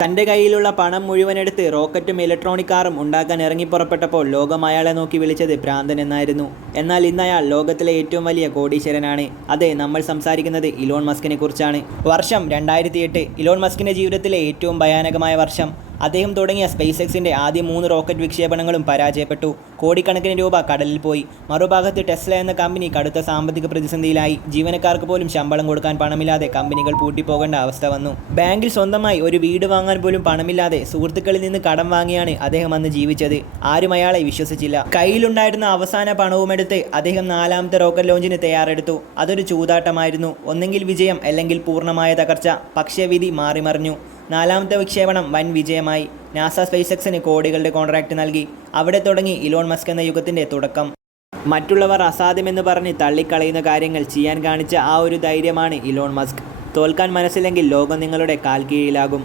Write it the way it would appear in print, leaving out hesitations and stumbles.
തൻ്റെ കയ്യിലുള്ള പണം മുഴുവനെടുത്ത് റോക്കറ്റും ഇലക്ട്രോണിക് കാറും ഉണ്ടാക്കാൻ ഇറങ്ങിപ്പുറപ്പെട്ടപ്പോൾ ലോകം അയാളെ നോക്കി വിളിച്ചത് ഭ്രാന്തൻ എന്നായിരുന്നു. എന്നാൽ ഇന്ന് അയാൾ ലോകത്തിലെ ഏറ്റവും വലിയ കോടീശ്വരനാണ്. അതെ, നമ്മൾ സംസാരിക്കുന്നത് ഇലോൺ മസ്കിനെ കുറിച്ചാണ്. വർഷം 2008. ഇലോൺ മസ്കിൻ്റെ ജീവിതത്തിലെ ഏറ്റവും ഭയാനകമായ വർഷം. അദ്ദേഹം തുടങ്ങിയ സ്പേസ് എക്സിൻ്റെ ആദ്യ 3 റോക്കറ്റ് വിക്ഷേപണങ്ങളും പരാജയപ്പെട്ടു. കോടിക്കണക്കിന് രൂപ കടലിൽ പോയി. മറുഭാഗത്ത് ടെസ്ല എന്ന കമ്പനി കടുത്ത സാമ്പത്തിക പ്രതിസന്ധിയിലായി. ജീവനക്കാർക്ക് പോലും ശമ്പളം കൊടുക്കാൻ പണമില്ലാതെ കമ്പനികൾ പൂട്ടിപ്പോകേണ്ട അവസ്ഥ വന്നു. ബാങ്കിൽ സ്വന്തമായി ഒരു വീട് വാങ്ങാൻ പോലും പണമില്ലാതെ സുഹൃത്തുക്കളിൽ നിന്ന് കടം വാങ്ങിയാണ് അദ്ദേഹം അന്ന് ജീവിച്ചത്. ആരും അയാളെ വിശ്വസിച്ചില്ല. കയ്യിലുണ്ടായിരുന്ന അവസാന പണവുമെടുത്ത് അദ്ദേഹം 4ാമത്തെ റോക്കറ്റ് ലോഞ്ചിന് തയ്യാറെടുത്തു. അതൊരു ചൂതാട്ടമായിരുന്നു. ഒന്നെങ്കിൽ വിജയം അല്ലെങ്കിൽ പൂർണ്ണമായ തകർച്ച. പക്ഷേ വിധി മാറിമറിഞ്ഞു. 4ാമത്തെ വിക്ഷേപണം വൻ വിജയമായി. നാസ സ്പേസ് എക്സിന് കോടികളുടെ കോൺട്രാക്റ്റ് നൽകി. അവിടെ തുടങ്ങി ഇലോൺ മസ്ക് എന്ന യുഗത്തിൻ്റെ തുടക്കം. മറ്റുള്ളവർ അസാധ്യമെന്ന് പറഞ്ഞ് തള്ളിക്കളയുന്ന കാര്യങ്ങൾ ചെയ്യാൻ കാണിച്ച ആ ഒരു ധൈര്യമാണ് ഇലോൺ മസ്ക്. തോൽക്കാൻ മനസ്സില്ലെങ്കിൽ ലോകം നിങ്ങളുടെ കാൽക്കീഴിലാകും.